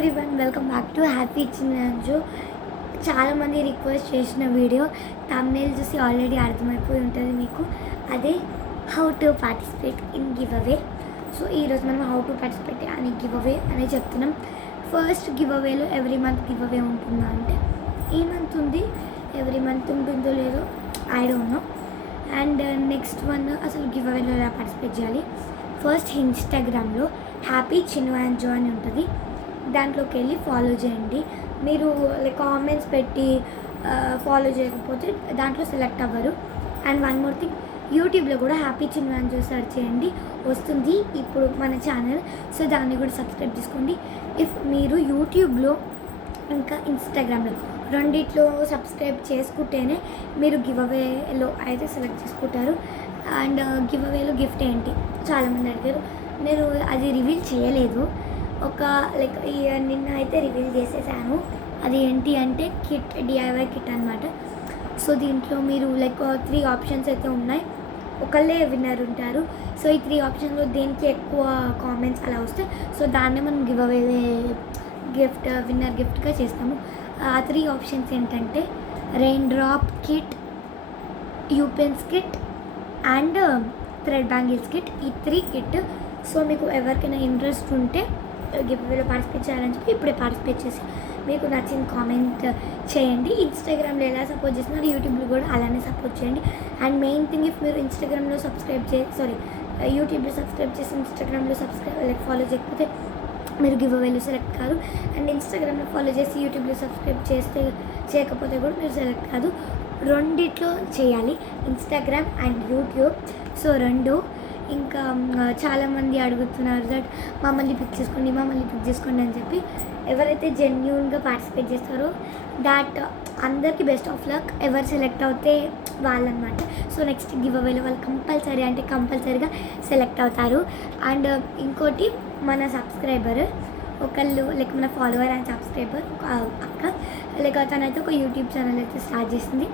Everyone, welcome back to happy చిన్నజు. చాలామంది request చేసిన వీడియో థంబ్నెయిల్ చూసి ఆల్రెడీ అర్థమైపోయి ఉంటుంది మీకు. అదే how to participate in giveaway. So ఈరోజు మనం హౌ టు పార్టిసిపేట్ అని గివ్ అవే అని చెప్తున్నాం. ఫస్ట్ గివ్ అవేలో ఎవ్రీ మంత్ గివ్ అవే ఉంటుందా అంటే ఈ మంత్ ఉంది, ఎవ్రీ మంత్ ఉంటుందో లేదో I don't know. And next one, అసలు గివ్ అవేలో ఎలా పార్టిసిపేట్ చేయాలి. ఫస్ట్ ఇన్స్టాగ్రామ్లో హ్యాపీ చిన్ను అండ్ జో అని ఉంటుంది, దాంట్లోకి వెళ్ళి ఫాలో చేయండి. మీరు లైక్ కామెంట్స్ పెట్టి ఫాలో చేయకపోతే దాంట్లో సెలెక్ట్ అవ్వరు. అండ్ వన్ మోర్ థింగ్, యూట్యూబ్లో కూడా happy Chinnu and Jo search చేయండి, వస్తుంది ఇప్పుడు మన ఛానల్. సో దాన్ని కూడా సబ్స్క్రైబ్ చేసుకోండి. ఇఫ్ మీరు యూట్యూబ్లో ఇంకా ఇన్స్టాగ్రామ్లో రెండిట్లో సబ్స్క్రైబ్ చేసుకుంటేనే మీరు గివ్ అవేలో అయితే సెలెక్ట్ చేసుకుంటారు. అండ్ గివ్ అవేలో గిఫ్ట్ ఏంటి చాలామంది అడిగారు. నేను అది రివీల్ చేయలేదు, ఒక లైక్ నిన్న అయితే రివీల్ చేసేసాను. అది ఏంటి అంటే కిట్, డిఐవై కిట్ అనమాట. సో దీంట్లో మీరు లైక్ 3 ఆప్షన్స్ అయితే ఉన్నాయి, ఒకళ్ళే విన్నర్ ఉంటారు. సో ఈ 3 ఆప్షన్లో దేనికి ఎక్కువ కామెంట్స్ అలా వస్తే సో దాన్నే మనం గివ్ అవే గిఫ్ట్ విన్నర్ గిఫ్ట్గా చేస్తాము. ఆ 3 ఆప్షన్స్ ఏంటంటే రెయిన్ డ్రాప్ కిట్, యూపెన్స్ kit and thread bangles kit. ఈ 3 కిట్. సో మీకు ఎవరికైనా ఇంట్రెస్ట్ ఉంటే గివ్ అవేలో పార్టిసిపేట్ చేయాలని చెప్పి ఇప్పుడే పార్టిసిపేట్ చేసి మీకు నచ్చిన కామెంట్ చేయండి. ఇన్స్టాగ్రామ్లో ఎలా సపోర్ట్ చేస్తున్నారు యూట్యూబ్లో కూడా అలానే సపోర్ట్ చేయండి. అండ్ మెయిన్ థింగ్, ఇఫ్ మీరు ఇన్స్టాగ్రామ్లో యూట్యూబ్లో సబ్స్క్రైబ్ చేసి ఇన్స్టాగ్రామ్లో లైక్ ఫాలో చేయకపోతే మీరు గివ్ అవేలో సెలెక్ట్ కాదు. అండ్ ఇన్స్టాగ్రామ్లో ఫాలో చేసి యూట్యూబ్లో సబ్స్క్రైబ్ చేయకపోతే కూడా మీరు సెలెక్ట్ కాదు. రెండిట్లో చేయాలి, ఇన్స్టాగ్రామ్ అండ్ యూట్యూబ్. సో రెండు. ఇంకా చాలామంది అడుగుతున్నారు దట్ మమ్మల్ని పిక్ చేసుకోండి అని చెప్పి. ఎవరైతే జెన్యూన్గా పార్టిసిపేట్ చేస్తారో దాట్ అందరికీ బెస్ట్ ఆఫ్ లక్. ఎవరు సెలెక్ట్ అవుతే వాళ్ళనమాట. సో నెక్స్ట్ గివ్ అవేలో వాళ్ళు కంపల్సరీగా సెలెక్ట్ అవుతారు. అండ్ ఇంకోటి, మన సబ్స్క్రైబర్ ఒకళ్ళు లైక్ మన ఫాలోవర్ అండ్ సబ్స్క్రైబర్ అక్క, లైక్ తనైతే ఒక యూట్యూబ్ ఛానల్ అయితే స్టార్ట్ చేసింది.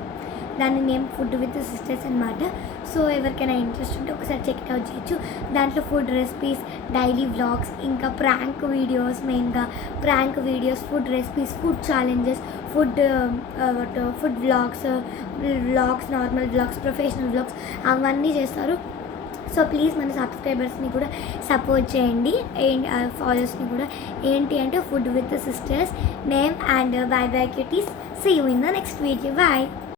దాని నేమ్ ఫుడ్ విత్ సిస్టర్స్ అనమాట. సో ఎవరికైనా ఇంట్రెస్ట్ ఉంటే ఒకసారి చెక్ అవుట్ చేయొచ్చు. దాంట్లో ఫుడ్ రెసిపీస్, డైలీ వ్లాగ్స్, ఇంకా ప్రాంక్ వీడియోస్, మెయిన్గా prank videos, food recipes, food challenges, food vlogs, normal vlogs, professional vlogs అవన్నీ చేస్తారు. సో ప్లీజ్ మన సబ్స్క్రైబర్స్ని కూడా సపోర్ట్ చేయండి, ఫాలోవర్స్ని కూడా. ఏంటి అంటే food with sisters name. And bye cuties, see you in the next video. Bye.